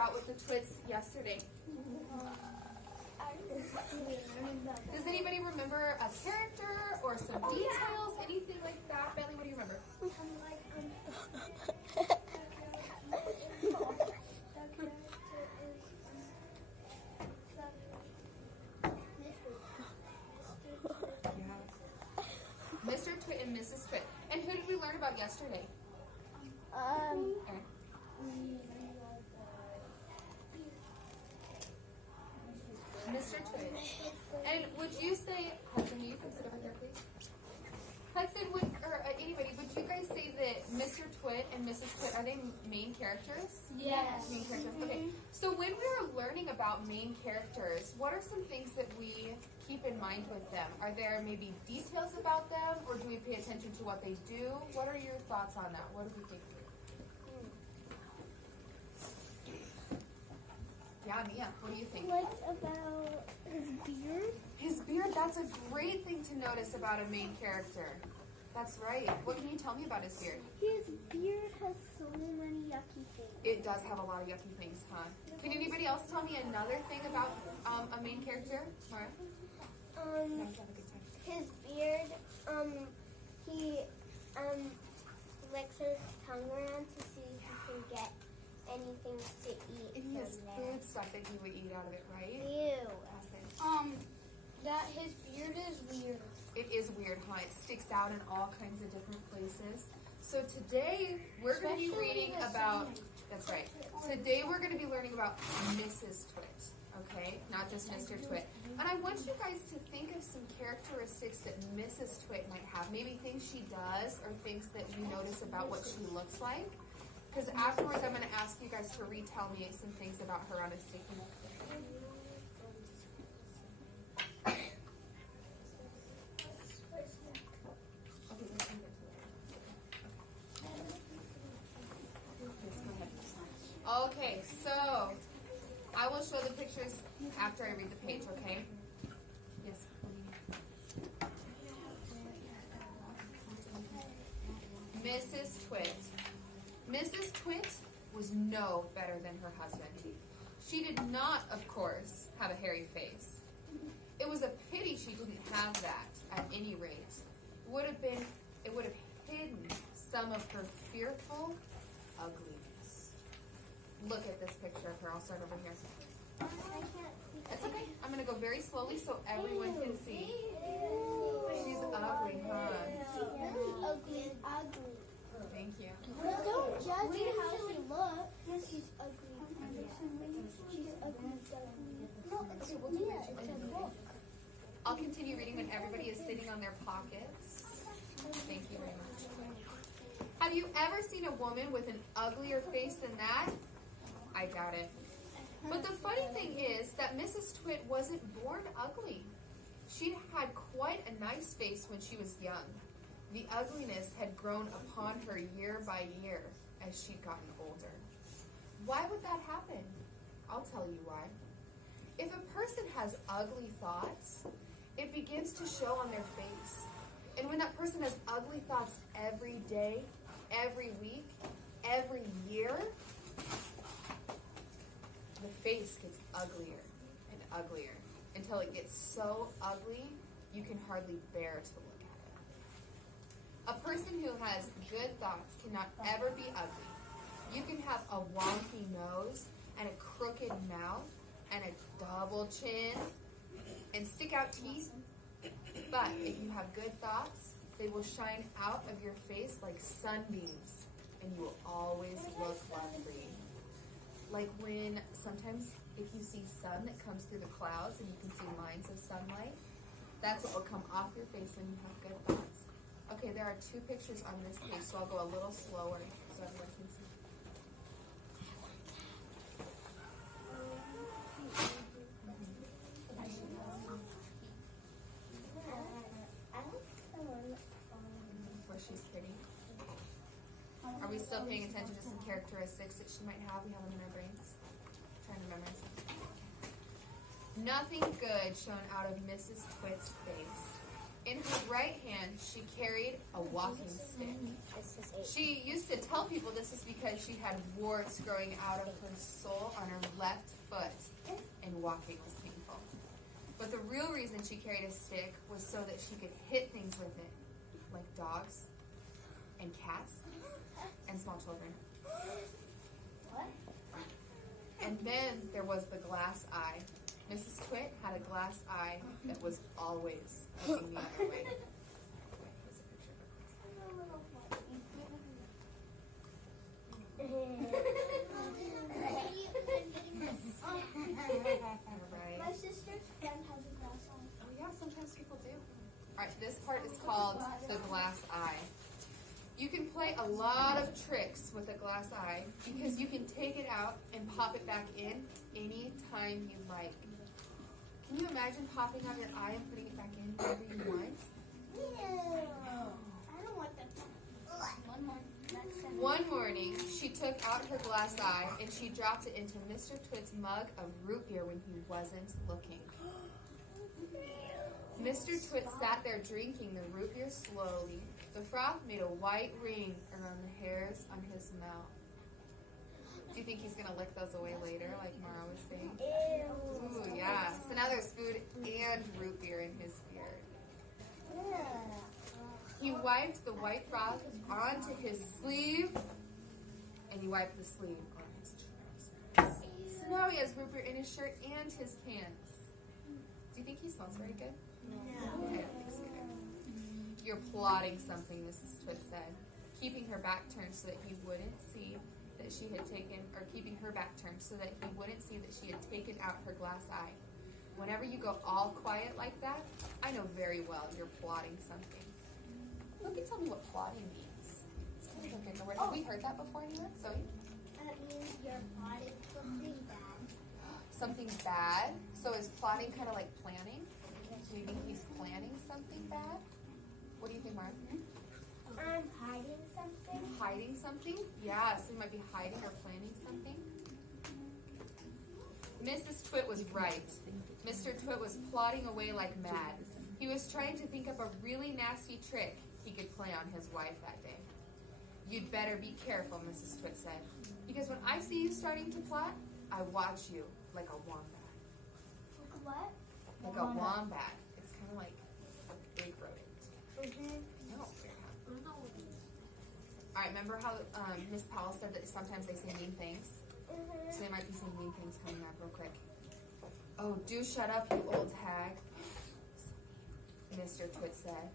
about with the Twits yesterday? Does anybody remember a character or some details, anything like that? Bentley, what do you remember? Mr. Twit and Mrs. Twit. And who did we learn about yesterday? Aaron? Mr. Twit. And would you say, Hudson, you can sit over there, please. Hudson, or anybody, would you guys say that Mr. Twit and Mrs. Twit, are they main characters? Yes. Main characters, okay. So when we were learning about main characters, what are some things that we keep in mind with them? Are there maybe details about them, or do we pay attention to what they do? What are your thoughts on that? What do we think? Yeah, Mia, what do you think? What about his beard? His beard, that's a great thing to notice about a main character. That's right. What can you tell me about his beard? His beard has so many yucky things. It does have a lot of yucky things, huh? Can anybody else tell me another thing about a main character? Mara? His beard, he licks his tongue around to see if he can get anything to eat. And he has food stuff that he would eat out of it, right? Ew. That his beard is weird. It is weird, huh? It sticks out in all kinds of different places. So today, we're going to be reading about, that's right. Today we're going to be learning about Mrs. Twit, okay? Not just Mr. Twit. And I want you guys to think of some characteristics that Mrs. Twit might have. Maybe things she does or things that you notice about what she looks like. Because afterwards, I'm going to ask you guys to retell me some things about her on a sticky note. Okay, so I will show the pictures after I read the page, okay? Yes. Mrs. Twit. Mrs. Twit was no better than her husband. She did not, of course, have a hairy face. It was a pity she didn't have that at any rate. It would have hidden some of her fearful ugliness. Look at this picture of her. I'll start over here. That's okay. I'm going to go very slowly so everyone can see. She's ugly, huh? Ugly. Thank you. Don't judge her how she looks. She's ugly. She's ugly. No, it's a book. I'll continue reading when everybody is sitting on their pockets. Thank you very much. Have you ever seen a woman with an uglier face than that? I doubt it. But the funny thing is that Mrs. Twit wasn't born ugly. She had quite a nice face when she was young. The ugliness had grown upon her year by year as she'd gotten older. Why would that happen? I'll tell you why. If a person has ugly thoughts, it begins to show on their face. And when that person has ugly thoughts every day, every week, every year, the face gets uglier and uglier until it gets so ugly you can hardly bear to look at it. A person who has good thoughts cannot ever be ugly. You can have a wonky nose and a crooked mouth and a double chin and stick out teeth. But if you have good thoughts, they will shine out of your face like sunbeams and you will always look lovely. Like when sometimes if you see sun that comes through the clouds and you can see lines of sunlight, that's what will come off your face when you have good thoughts. Okay, there are two pictures on this page, so I'll go a little slower so everyone can see. Where she's pretty. Are we still paying attention to some characteristics that she might have? We have them in our brains. I'm trying to memorize them. Nothing good shone out of Mrs. Twit's face. In her right hand, she carried a walking stick. She used to tell people this is because she had warts growing out of her sole on her left foot, and walking was painful. But the real reason she carried a stick was so that she could hit things with it, like dogs and cats and small children. And then there was the glass eye. Mrs. Twit had a glass eye that was always looking the other way. My sister's friend has a glass eye. Oh yeah, sometimes people do. Alright, this part is called the glass eye. You can play a lot of tricks with a glass eye because you can take it out and pop it back in anytime you like. Can you imagine popping out your eye and putting it back in whenever you want? I don't want that. One more. One morning, she took out her glass eye and she dropped it into Mr. Twit's mug of root beer when he wasn't looking. Mr. Twit sat there drinking the root beer slowly. The froth made a white ring around the hairs on his mouth. Do you think he's going to lick those away later, like Mara was saying? Ooh, yeah. So now there's food and root beer in his beard. He wiped the white froth onto his sleeve, and he wiped the sleeve on his trousers. So now he has root beer in his shirt and his pants. Do you think he smells very good? No. I don't think so either. You're plotting something, Mrs. Twit said, keeping her back turned so that he wouldn't see that she had taken, or keeping her back turned so that he wouldn't see that she had taken out her glass eye. Whenever you go all quiet like that, I know very well you're plotting something. Who can tell me what plotting means? It's kind of a bigger word. Have we heard that before anywhere? Zoe? That means you're plotting something bad. Something bad? So is plotting kind of like planning? Do you think he's planning something bad? What do you think, Mark? I'm hiding something. Hiding something? Yeah, so he might be hiding or planning something. Mrs. Twit was right. Mr. Twit was plotting away like mad. He was trying to think up a really nasty trick he could play on his wife that day. You'd better be careful, Mrs. Twit said, because when I see you starting to plot, I watch you like a wombat. Like what? Like a wombat. It's kind of like a big rodent. No. All right, remember how Miss Powell said that sometimes they say mean things? So they might be saying mean things coming up real quick. Oh, do shut up, you old hag, Mr. Twit said.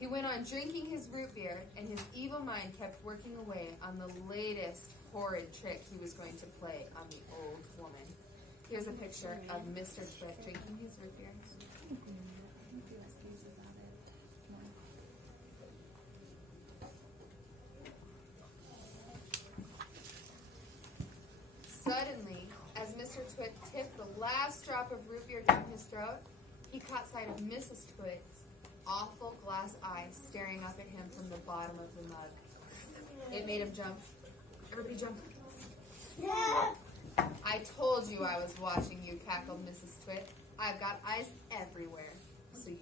He went on drinking his root beer, and his evil mind kept working away on the latest horrid trick he was going to play on the old woman. Here's a picture of Mr. Twit drinking his root beer. Suddenly, as Mr. Twit tipped the last drop of root beer down his throat, he caught sight of Mrs. Twit's awful glass eyes staring up at him from the bottom of the mug. It made him jump. Everybody jump. I told you I was watching you, cackled Mrs. Twit. I've got eyes everywhere, so you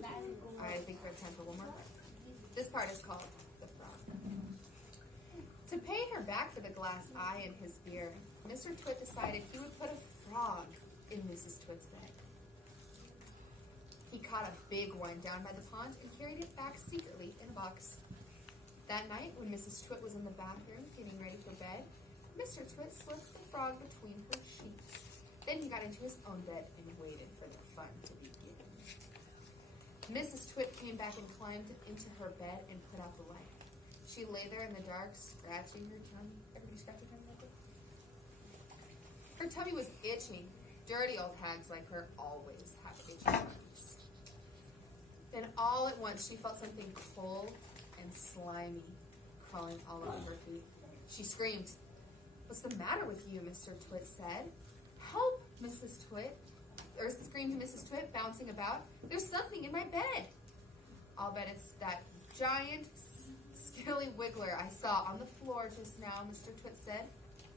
better. I think we're time for one more. This part is called the frog. To pay her back for the glass eye and his beer, Mr. Twit decided he would put a frog in Mrs. Twit's bed. He caught a big one down by the pond and carried it back secretly in a box. That night, when Mrs. Twit was in the bathroom getting ready for bed, Mr. Twit slipped the frog between her sheets. Then he got into his own bed and waited for the fun to begin. Mrs. Twit came back and climbed into her bed and put out the light. She lay there in the dark, scratching her tummy. Everybody scratch your tummy real quick. Her tummy was itching. Dirty old hags like her always have itchy tummies. Then all at once she felt something cold and slimy crawling all over her feet. She screamed. "What's the matter with you?" Mr. Twit said. "Help, Mrs. Twit," or screamed Mrs. Twit, bouncing about. "There's something in my bed." "I'll bet it's that giant skilly wiggler I saw on the floor just now," Mr. Twit said.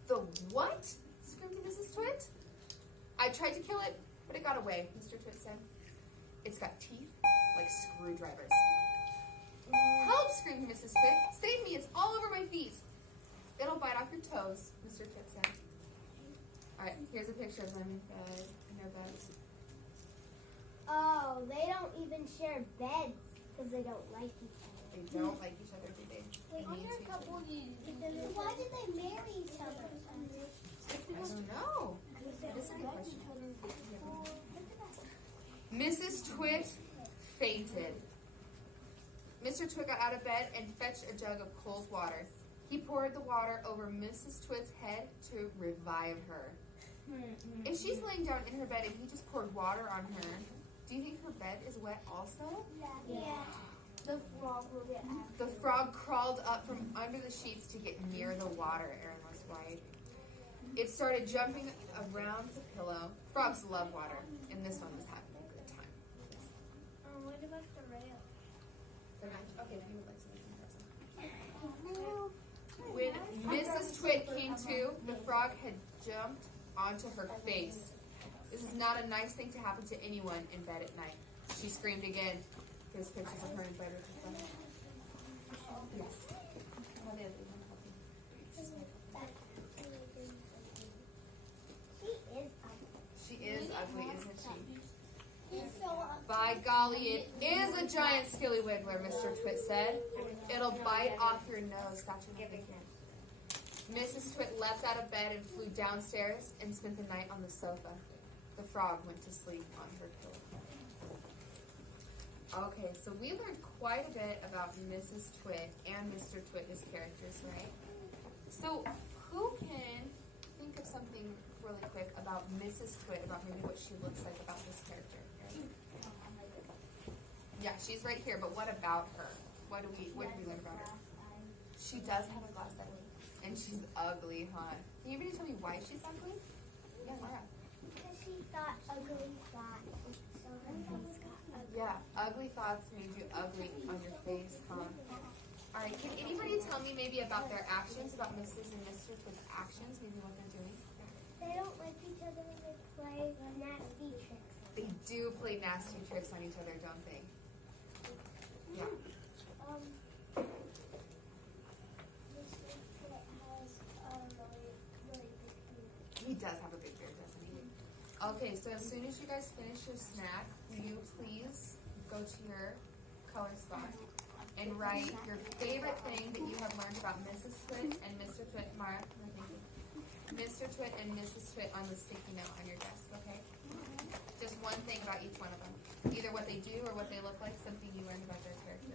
"The what?" screamed Mrs. Twit. "I tried to kill it But it got away, Mr. Twit said. It's got teeth like screwdrivers. Help, screamed Mrs. Twit. Save me, it's all over my feet. It'll bite off your toes, Mr. Twit said. Alright, here's a picture of them in bed, in their beds. Oh, they don't even share beds because they don't like each other. They don't like each other, do they? Wait, They need wonder to a couple of you. Why did they marry each other? I don't know. That is a good question. Mrs. Twit fainted. Mr. Twit got out of bed and fetched a jug of cold water. He poured the water over Mrs. Twit's head to revive her. If she's laying down in her bed and he just poured water on her, do you think her bed is wet also? Yeah. The frog will get out. The frog crawled up from under the sheets to get near the water, Aaron was right. It started jumping around the pillow. Frogs love water, and this one was having a good time. What about the rail? Okay, if you would like something. When Mrs. Twit came to, the frog had jumped onto her face. This is not a nice thing to happen to anyone in bed at night. She screamed again. There's pictures of her in bed with her son. Yes. What is it? She is ugly, isn't she? By golly, it is a giant skilly wiggler, Mr. Twit said. It'll bite off your nose. That's what they can. Mrs. Twit leapt out of bed and flew downstairs and spent the night on the sofa. The frog went to sleep on her pillow. Okay, so we learned quite a bit about Mrs. Twit and Mr. Twit as characters, right? So who can think of something really quick about Mrs. Twit, about maybe what she looks like, about this character? Right? Yeah, she's right here, but what about her? What did we learn about her? She does have a glass eye. And she's ugly, huh? Can you maybe tell me why she's ugly? Yeah, Mara. Because she thought ugly thoughts, so her face got ugly. Yeah, ugly thoughts made you ugly on your face, huh? Alright, can anybody tell me maybe about their actions, about Mrs. and Mr. Twit's actions, maybe what they're doing? They don't like each other when they play nasty tricks. They do play nasty tricks on each other, don't they? Yeah. He does have a big beard, doesn't he? Okay, so as soon as you guys finish your snack, will you please go to your color spot and write your favorite thing that you have learned about Mrs. Twit and Mr. Twit. Mara, Mr. Twit and Mrs. Twit on the sticky note on your desk, okay? Just one thing about each one of them. Either what they do or what they look like, something you learned about their character.